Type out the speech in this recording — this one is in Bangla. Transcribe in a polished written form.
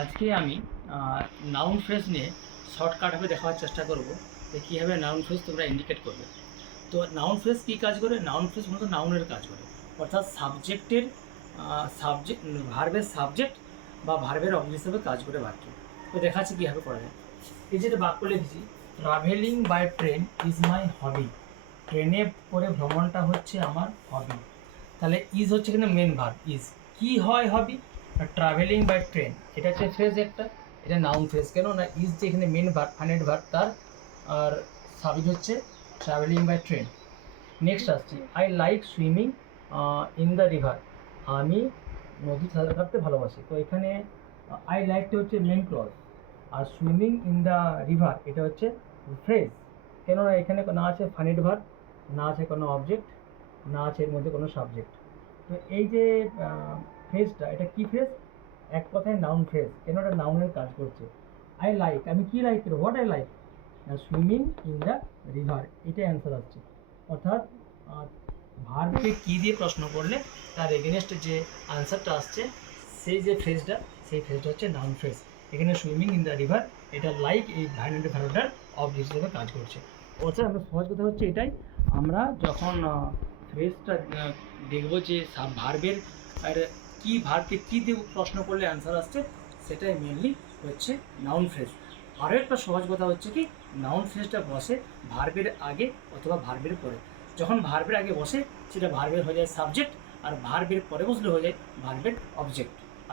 আজকে আমি নাউন ফ্রেজ নিয়ে শর্টকাটভাবে দেখাবার চেষ্টা করব যে কীভাবে নাউন ফ্রেজ তোমরা ইন্ডিকেট করবে। তো নাউন ফ্রেজ কী কাজ করে? নাউন ফ্রেজ মূলত নাউনের কাজ করে, অর্থাৎ ভার্বের সাবজেক্ট বা ভার্বের অবজেক্ট হিসেবে কাজ করে বাক্যে। তো দেখাচ্ছি কীভাবে করা যায়। এই যে বাক্য লিখেছি, travelling by train is my hobby. ট্রেনে করে ভ্রমণটা হচ্ছে আমার হবি। তাহলে ইজ হচ্ছে এখানে মেন ভার্ব। ইজ কী হয় হবি? ট্রাভেলিং বাই ট্রেন, এটা হচ্ছে ফ্রেজ একটা, এটা নাউন ফ্রেজ। কেন না ইজ যে এখানে মেন ভার্ব, ফাইনাইট ভার্ব, তার আর সাবজেক্ট হচ্ছে ট্রাভেলিং বাই ট্রেন। নেক্সট আসছি, I like swimming in the river. আমি নদীতে সাঁতার কাটতে ভালোবাসি। তো এখানে আই লাইকটা হচ্ছে মেন ক্লজ, আর সুইমিং ইন দ্য রিভার এটা হচ্ছে ফ্রেজ। কেননা এখানে না আছে ফাইনাইট ভার্ব, না আছে কোনো অবজেক্ট, না আছে এর মধ্যে কোনো সাবজেক্ট। তো এই যে ফ্রেজটা, এটা কি ফ্রেজ? এক কথায় নাউন ফ্রেজ। কেন এটা নাউনের কাজ করছে। আই লাইক, আমি কি লাইক করি? What I like? Swimming in the river, এটাই অ্যান্সার আসছে। অর্থাৎ ভার্বকে কী দিয়ে প্রশ্ন করলে তার এগেনস্টে যে আনসারটা আসছে, সেই যে ফ্রেজটা, সেই ফ্রেজটা হচ্ছে নাউন ফ্রেজ। এখানে সুইমিং ইন দ্য রিভার, এটা লাইক এই ভার্বের ভার্বটার অবজেক্ট হিসেবে কাজ করছে। অর্থাৎ আমরা সহজ কথা হচ্ছে এটাই, আমরা যখন ফ্রেজটা দেখবো যে ভার্বের আর কী ভার্বকে কী দিয়ে প্রশ্ন করলে অ্যান্সার আসছে, সেটাই মেনলি হচ্ছে নাউন ফ্রেজ। আরও একটা সহজ কথা হচ্ছে কি, নাউন ফ্রেজটা বসে ভার্বের আগে অথবা ভার্বের পরে। যখন ভার্বের আগে বসে সেটা ভার্বের হয়ে যায় সাবজেক্ট, আর ভার্বের পরে বসলে হয়ে যায় ভার্বের অবজেক্ট।